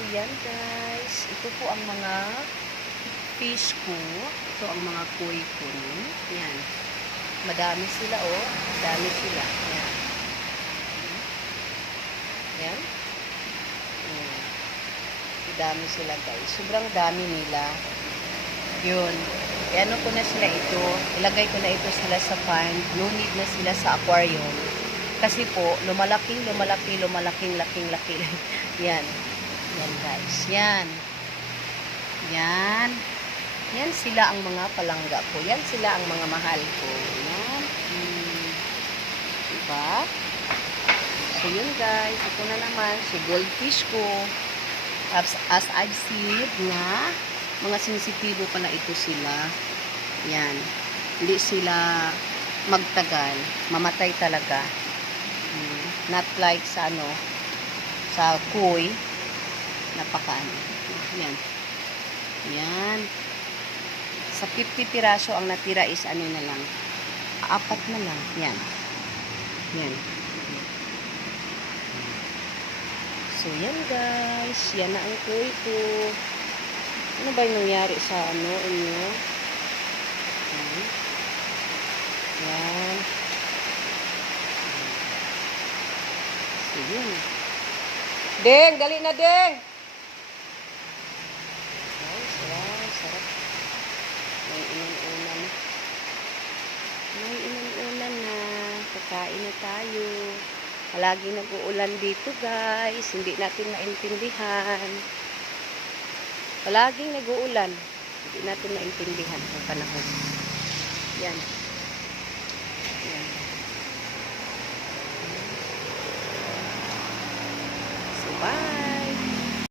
So, yan guys. Ito po ang mga fish ko. Ito ang mga koi ko. Yan. Madami sila, oh. Madami sila. Yan. Yan. Madami sila, guys. Sobrang dami nila. Yun. Ano ko na sila ito. Ilagay ko na ito sila sa pan. No need na sila sa aquarium. Kasi po, lumalaking laki. Yan. Yan, guys. Yan. Yan. Yan sila ang mga palangga ko. Yan sila ang mga mahal ko. Yan. Diba? So, yun, guys. Ito na naman si goldfish ko. As I've seen na mga sensitibo pala ito sila. Yan. Hindi sila magtagal. Mamatay talaga. Not like sa sa koi. Napakaano. Yan. Yan. Sa 50 piraso ang natira is ano na lang. 4 na lang. Yan. Yan. So, yan guys. Yan na ang koi ko. Ano ba yung nangyari sa inyo? Yan. So, yun. Deng! Dali na, Deng! Guys, wow, sarap. May inan-unan. May inan-unan na. Kakain na tayo. Palagi nag-uulan dito, guys. Hindi natin maintindihan. Palaging nag-uulan. Hindi natin maintindihan ang panahon. Yan. Yan. So, bye!